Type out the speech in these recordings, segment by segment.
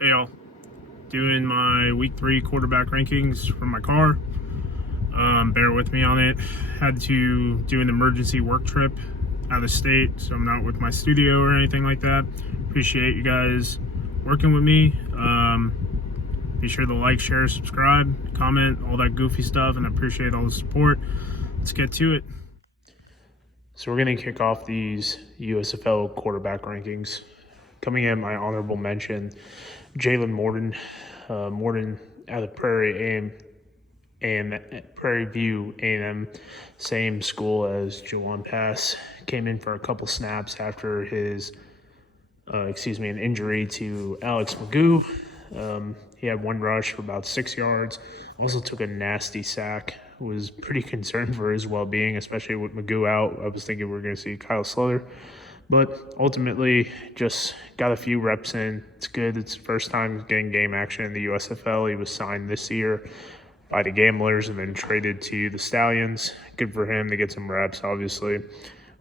Hey y'all, doing my week 3 quarterback rankings from my car. Bear with me on it. Had to do an emergency work trip out of state, so I'm not with my studio or anything like that. Appreciate you guys working with me. Be sure to like, share, subscribe, comment, all that goofy stuff, and I appreciate all the support. Let's get to it. So we're going to kick off these USFL quarterback rankings. Coming in, my honorable mention, Jalen Morton. Morton out of Prairie View A&M, same school as Jawan Pass. Came in for a couple snaps after his, an injury to Alex McGew. He had one rush for about 6 yards. Also took a nasty sack. Was pretty concerned for his well-being, especially with McGew out. I was thinking we were going to see Kyle Slother. But ultimately, just got a few reps in. It's good. It's the first time getting game action in the USFL. He was signed this year by the Gamblers and then traded to the Stallions. Good for him to get some reps, obviously,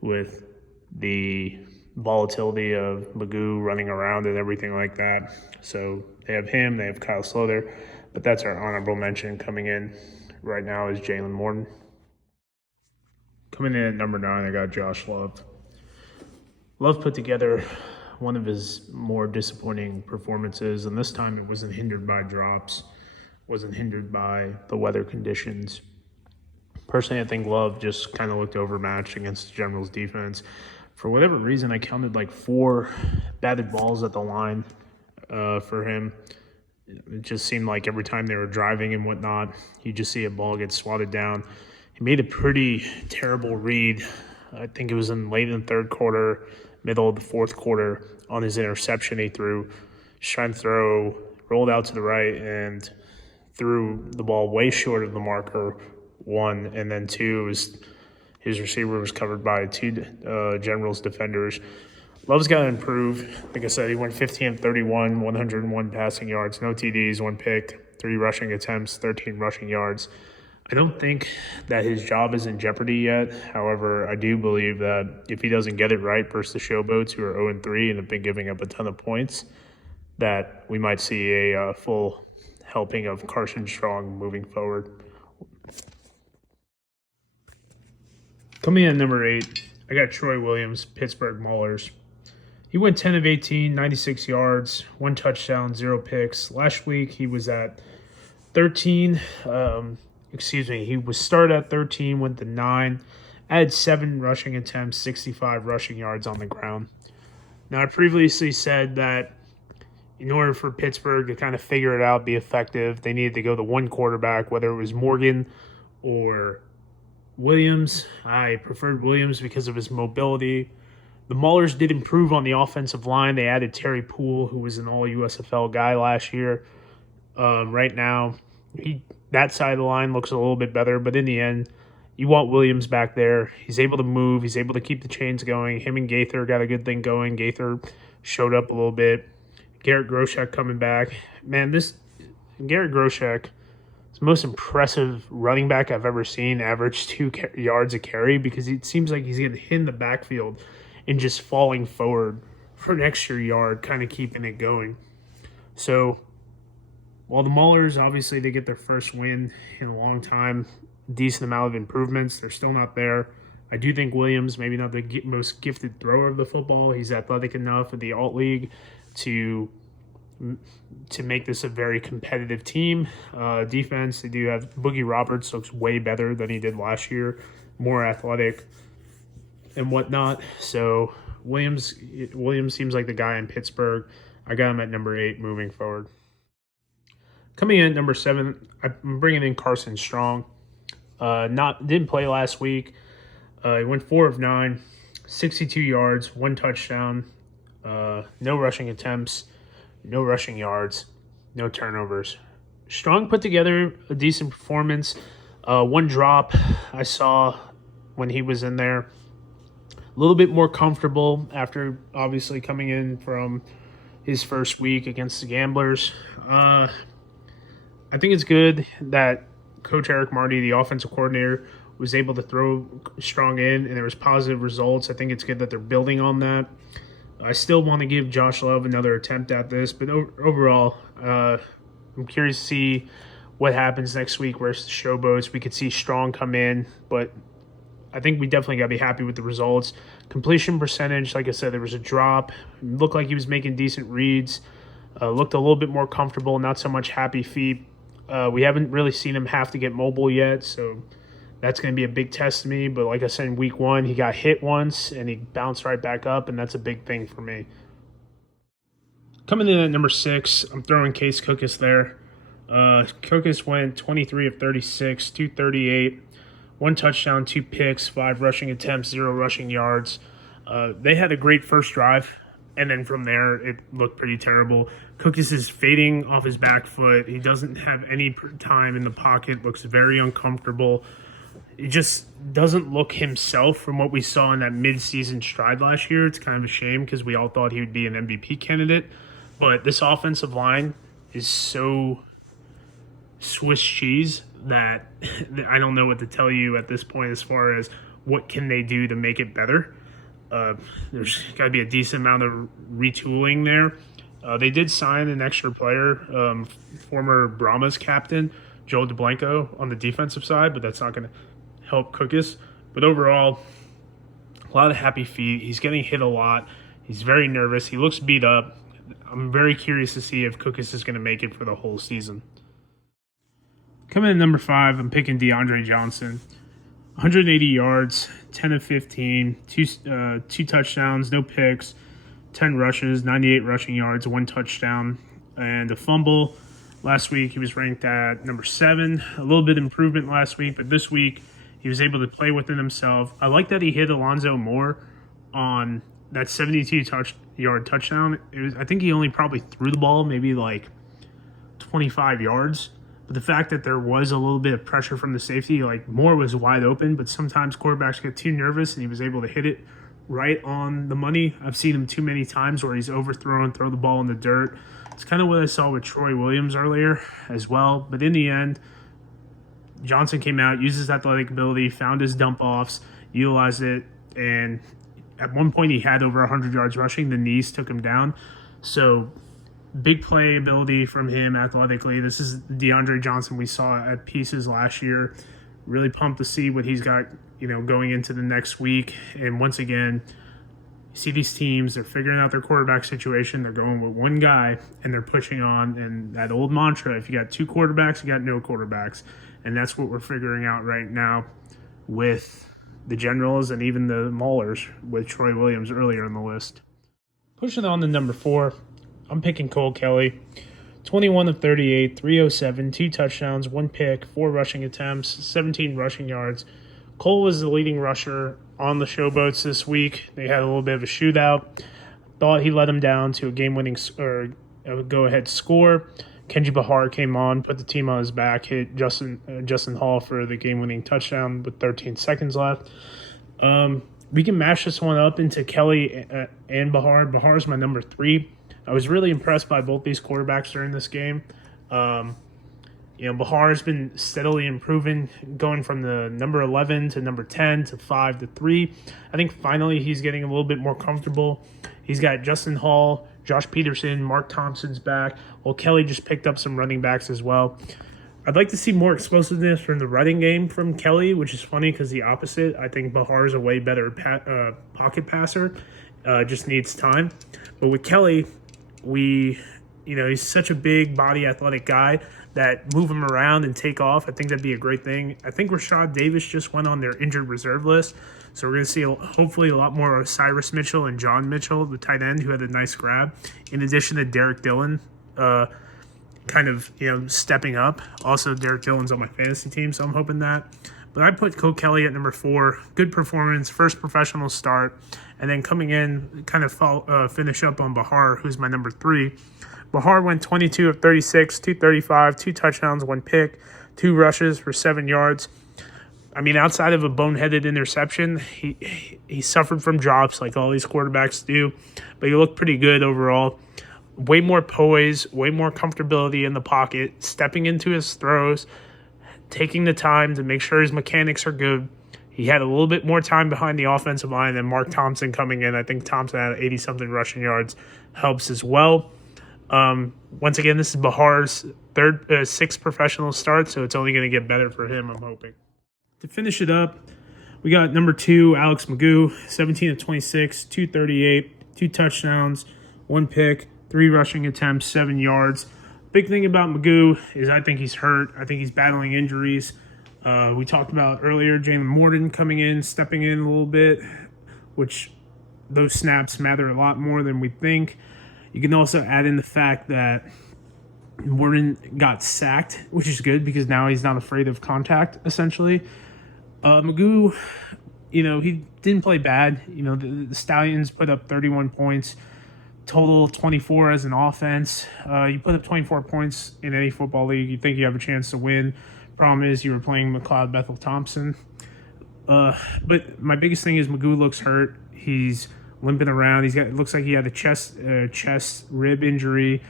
with the volatility of McGew running around and everything like that. So they have him, they have Kyle Slother, but that's our honorable mention. Coming in right now is Jalen Morton. Coming in at number 9, I got Josh Love. Love put together one of his more disappointing performances, and this time it wasn't hindered by drops, wasn't hindered by the weather conditions. Personally, I think Love just kind of looked overmatched against the Generals defense. For whatever reason, I counted like 4 batted balls at the line for him. It just seemed like every time they were driving and whatnot, you just see a ball get swatted down. He made a pretty terrible read. I think it was late in the third quarter, middle of the fourth quarter, on his interception he threw. Just trying to throw, rolled out to the right and threw the ball way short of the marker, 1. And then 2, his receiver was covered by 2 Generals defenders. Love's got to improve. Like I said, he went 15-31, 101 passing yards, no TDs, 1 pick, 3 rushing attempts, 13 rushing yards. I don't think that his job is in jeopardy yet. However, I do believe that if he doesn't get it right versus the Showboats, who are 0-3 and have been giving up a ton of points, that we might see a full helping of Carson Strong moving forward. Coming in at number 8, I got Troy Williams, Pittsburgh Maulers. He went 10 of 18, 96 yards, 1 touchdown, 0 picks. Last week he was at 13. He was started at 13, went to 9, had 7 rushing attempts, 65 rushing yards on the ground. Now, I previously said that in order for Pittsburgh to kind of figure it out, be effective, they needed to go to one quarterback, whether it was Morgan or Williams. I preferred Williams because of his mobility. The Maulers did improve on the offensive line. They added Terry Poole, who was an all-USFL guy last year. Right now, that side of the line looks a little bit better, but in the end, you want Williams back there. He's able to move. He's able to keep the chains going. Him and Gaither got a good thing going. Gaither showed up a little bit. Garrett Groshek coming back. Man, this Garrett Groshek is the most impressive running back I've ever seen, average 2 yards a carry, because it seems like he's getting hit in the backfield and just falling forward for an extra yard, kind of keeping it going. So, while the Maulers, obviously, they get their first win in a long time, decent amount of improvements, they're still not there. I do think Williams, maybe not the most gifted thrower of the football, he's athletic enough in the alt league to make this a very competitive team. Defense, they do have Boogie Roberts, looks way better than he did last year, more athletic and whatnot. So Williams seems like the guy in Pittsburgh. I got him at number 8 moving forward. Coming in at number 7, I'm bringing in Carson Strong. Didn't play last week. He went 4 of 9, 62 yards, 1 touchdown, no rushing attempts, no rushing yards, no turnovers. Strong put together a decent performance. 1 drop I saw when he was in there. A little bit more comfortable after obviously coming in from his first week against the Gamblers. I think it's good that Coach Eric Marty, the offensive coordinator, was able to throw Strong in, and there was positive results. I think it's good that they're building on that. I still want to give Josh Love another attempt at this, but overall, I'm curious to see what happens next week versus the Showboats. We could see Strong come in, but I think we definitely got to be happy with the results. Completion percentage, like I said, there was a drop. It looked like he was making decent reads. Looked a little bit more comfortable, not so much happy feet. We haven't really seen him have to get mobile yet, so that's going to be a big test to me. But like I said, in week 1, he got hit once, and he bounced right back up, and that's a big thing for me. Coming in at number 6, I'm throwing Case Cookus there. Cookus went 23 of 36, 238, 1 touchdown, 2 picks, 5 rushing attempts, 0 rushing yards. They had a great first drive, and then from there, it looked pretty terrible. Cookus is fading off his back foot. He doesn't have any time in the pocket, looks very uncomfortable. It just doesn't look himself from what we saw in that mid-season stride last year. It's kind of a shame because we all thought he would be an MVP candidate. But this offensive line is so Swiss cheese that I don't know what to tell you at this point as far as what can they do to make it better. There's got to be a decent amount of retooling there. They did sign an extra player, former Brahmas captain, Joel DeBlanco, on the defensive side, but that's not going to help Cookus. But overall, a lot of happy feet. He's getting hit a lot. He's very nervous. He looks beat up. I'm very curious to see if Cookus is going to make it for the whole season. Coming in at number 5, I'm picking DeAndre Johnson. 180 yards, 10 of 15, two touchdowns, no picks, 10 rushes, 98 rushing yards, 1 touchdown, and a fumble. Last week, he was ranked at number 7. A little bit of improvement last week, but this week, he was able to play within himself. I like that he hit Alonzo Moore on that 72-yard touchdown. I think he only probably threw the ball maybe like 25 yards. But the fact that there was a little bit of pressure from the safety, like Moore was wide open, but sometimes quarterbacks get too nervous and he was able to hit it right on the money. I've seen him too many times where he's overthrown, throw the ball in the dirt. It's kind of what I saw with Troy Williams earlier as well. But in the end, Johnson came out, used his athletic ability, found his dump-offs, utilized it, and at one point he had over 100 yards rushing. The knees took him down. So big playability from him athletically. This is the DeAndre Johnson we saw at pieces last year. Really pumped to see what he's got, going into the next week. And once again, you see these teams, they're figuring out their quarterback situation. They're going with one guy, and they're pushing on. And that old mantra, if you got 2 quarterbacks, you got no quarterbacks. And that's what we're figuring out right now with the Generals and even the Maulers with Troy Williams earlier in the list. Pushing on to number 4, I'm picking Cole Kelly. 21 of 38, 307, 2 touchdowns, 1 pick, 4 rushing attempts, 17 rushing yards. Cole was the leading rusher on the Showboats this week. They had a little bit of a shootout. Thought he let him down to a game-winning or a go-ahead score. Kenji Bahar came on, put the team on his back, hit Justin Hall for the game-winning touchdown with 13 seconds left. We can mash this one up into Kelly and Bahar. Bahar's my number 3. I was really impressed by both these quarterbacks during this game. Bahar's been steadily improving, going from the number 11 to number 10 to 5 to 3. I think finally he's getting a little bit more comfortable. He's got Justin Hall, Josh Peterson, Mark Thompson's back. Well, Kelly just picked up some running backs as well. I'd like to see more explosiveness from the running game from Kelly, which is funny because the opposite. I think Bahar's a way better pocket passer. Just needs time. But with Kelly, he's such a big body athletic guy that move him around and take off. I think that'd be a great thing. I think Rashad Davis just went on their injured reserve list. So we're going to see hopefully a lot more of Cyrus Mitchell and John Mitchell, the tight end, who had a nice grab, in addition to Derek Dillon stepping up. Also, Derek Dillon's on my fantasy team, so I'm hoping that. But I put Cole Kelly at number 4. Good performance, first professional start. And then coming in, finish up on Bahar, who's my number 3. Bahar went 22 of 36, 235, 2 touchdowns, 1 pick, 2 rushes for 7 yards. I mean, outside of a boneheaded interception, he suffered from drops like all these quarterbacks do. But he looked pretty good overall. Way more poise, way more comfortability in the pocket, stepping into his throws, taking the time to make sure his mechanics are good. He had a little bit more time behind the offensive line than Mark Thompson coming in. I think Thompson had 80-something rushing yards, helps as well. Once again, this is Bahar's sixth professional start, so it's only going to get better for him, I'm hoping. To finish it up, we got number 2, Alex McGough, 17 of 26, 238, 2 touchdowns, 1 pick, 3 rushing attempts, 7 yards. Big thing about McGough is I think he's hurt. I think he's battling injuries. We talked about earlier Jalen Morton coming in, stepping in a little bit, which those snaps matter a lot more than we think. You can also add in the fact that Morton got sacked, which is good because now he's not afraid of contact, essentially. McGough, he didn't play bad. The Stallions put up 31 points, total 24 as an offense. You put up 24 points in any football league, you think you have a chance to win. Problem is you were playing McLeod Bethel-Thompson. But my biggest thing is McGough looks hurt. He's limping around. It looks like he had a chest rib injury,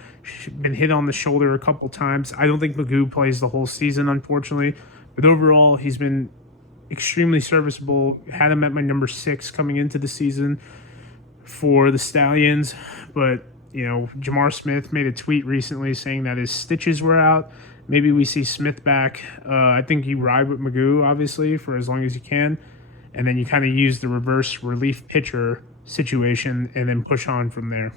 been hit on the shoulder a couple times. I don't think McGough plays the whole season, unfortunately. But overall, he's been extremely serviceable. Had him at my number 6 coming into the season for the Stallions. But, Jamar Smith made a tweet recently saying that his stitches were out. Maybe we see Smith back. I think you ride with McGough, obviously, for as long as you can. And then you kind of use the reverse relief pitcher situation and then push on from there.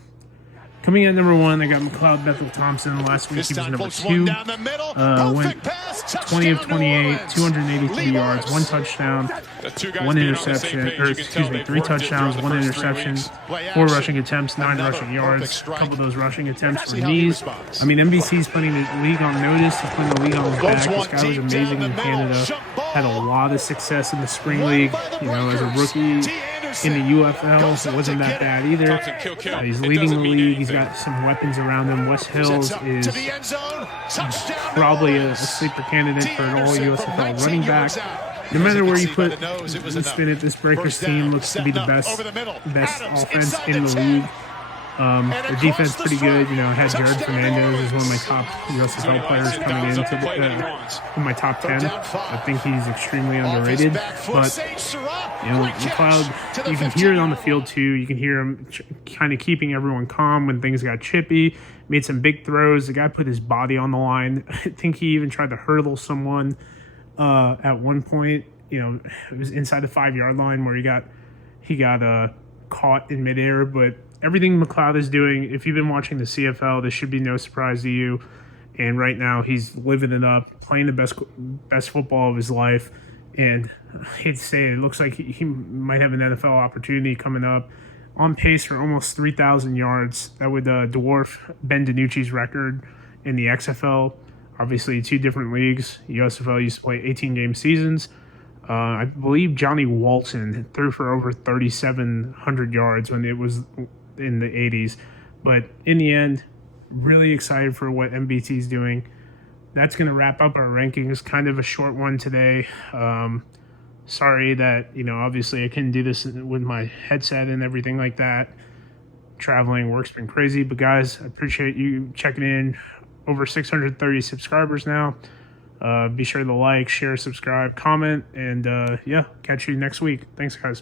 Coming in at number 1, I got McLeod Bethel-Thompson. Last week he was number 2. Went 20 of 28, 283 yards, 1 touchdown, 1 interception, 3 touchdowns, 1 interception, 4 rushing attempts, 9 rushing yards. A couple of those rushing attempts were knees. NBC's putting the league on notice. He's putting the league on his back. This guy was amazing in Canada. Had a lot of success in the spring league, as a rookie. In the UFL, it wasn't that bad either. He's leading the league. He's got some weapons around him. Wes Hills is probably a sleeper candidate for an all-USFL running back. No matter where you put the spin it, this Breakers team looks to be the best offense in the league. Their defense pretty good. Had Jared Fernandez as one of my top USFL players coming into my top 10. I think he's extremely underrated. But McLeod, you can hear it on the field too. You can hear him kind of keeping everyone calm when things got chippy. Made some big throws. The guy put his body on the line. I think he even tried to hurdle someone at one point. It was inside the 5-yard line where he got caught in midair, but everything McLeod is doing, if you've been watching the CFL, this should be no surprise to you. And right now, he's living it up, playing the best football of his life. And I hate to say it looks like he might have an NFL opportunity coming up. On pace for almost 3,000 yards. That would dwarf Ben DiNucci's record in the XFL. Obviously, 2 different leagues. USFL used to play 18-game seasons. I believe Johnny Walton threw for over 3,700 yards when it was in the 80s. But in the end, really excited for what MBT is doing. That's going to wrap up our rankings. Kind of a short one today. Sorry that, obviously I couldn't do this with my headset and everything like that. Traveling, work's been crazy. But guys, I appreciate you checking in. Over 630 subscribers now. Be sure to like, share, subscribe, comment, and catch you next week. Thanks, guys.